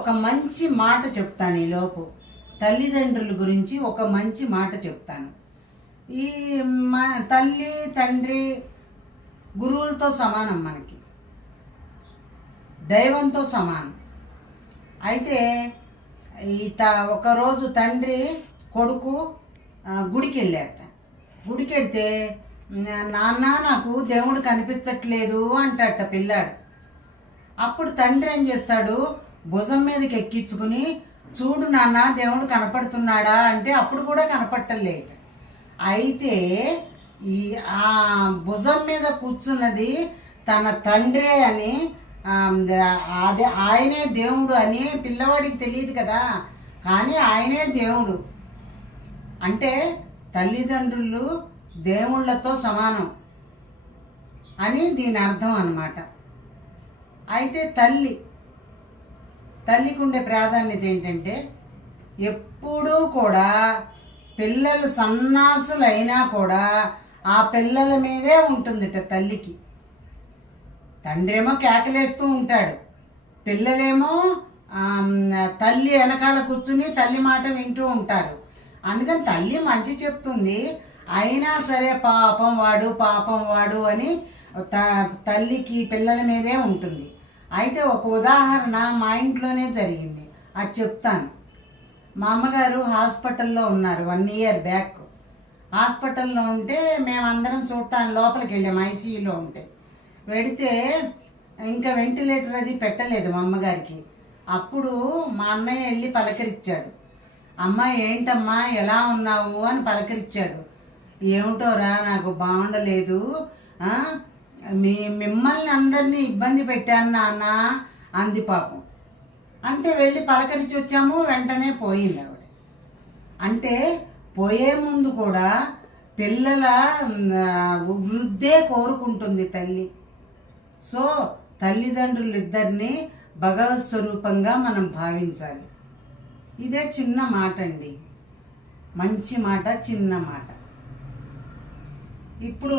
ఒక మంచి మాట చెప్తాను ఈలోపు తల్లిదండ్రుల గురించి ఒక మంచి మాట చెప్తాను. ఈ మా తల్లి తండ్రి గురువులతో సమానం మనకి. దైవంతో సమానం. అయితే ఈ త ఒకరోజు తండ్రి కొడుకు గుడికి వెళ్ళారట గుడికి వెళ్తే నాన్న నాకు దేవుడు కనిపించట్లేదు అంటట పిల్లాడు. అప్పుడు తండ్రి ఏం చేస్తాడు? భుజం మీదకి ఎక్కించుకుని చూడు నాన్న దేవుడు కనపడుతున్నాడా? అంటే అప్పుడు కూడా కనపట్టలేట. అయితే ఈ ఆ భుజం మీద కూర్చున్నది తన తండ్రే అని అదే ఆయనే దేవుడు అని పిల్లవాడికి తెలియదు కదా. కానీ ఆయనే దేవుడు. అంటే తల్లిదండ్రులు దేవుళ్ళతో సమానం అని దీని అర్థం అన్నమాట. అయితే తల్లి తల్లికి ఉండే ప్రాధాన్యత ఏంటంటే ఎప్పుడూ కూడా పిల్లలు సన్నాసులు అయినా కూడా ఆ పిల్లల మీదే ఉంటుందిట తల్లికి. తండ్రి ఏమో కేకలేస్తూ ఉంటాడు. పిల్లలేమో తల్లి వెనకాల కూర్చుని తల్లి మాట వింటూ ఉంటారు. అందుకని తల్లి మంచి చెప్తుంది. అయినా సరే పాపం వాడు పాపం వాడు అని త- తల్లికి పిల్లల మీదే ఉంటుంది. అయితే ఒక ఉదాహరణ మా ఇంట్లోనే జరిగింది. అది చెప్తాను. మా అమ్మగారు హాస్పిటల్లో ఉన్నారు వన్ ఇయర్ బ్యాక్. హాస్పిటల్లో ఉంటే మేమందరం చూడటానికి లోపలికి వెళ్ళాం ఐసీయూలో ఉంటే. వెడితే ఇంకా వెంటిలేటర్ అది పెట్టలేదు మా అమ్మగారికి. అప్పుడు మా అన్నయ్య వెళ్ళి పలకరించాడు. అమ్మ ఏంటమ్మా ఎలా ఉన్నావు? అని పలకరించాడు. ఏమిటోరా నాకు బాగుండలేదు. మీ మిమ్మల్ని అందరినీ ఇబ్బంది పెట్టాను నాన్న అంది పాపం. అంతే వెళ్ళి పలకరించి వచ్చాము వెంటనే పోయింది ఆవిడ. అంటే పోయే ముందు కూడా పిల్లల వృద్ధే కోరుకుంటుంది తల్లి. సో తల్లిదండ్రులు ఇద్దరిని భగవత్ స్వరూపంగా మనం భావించాలి. ఇదే చిన్న మాట అండి మంచి మాట చిన్న మాట. ఇప్పుడు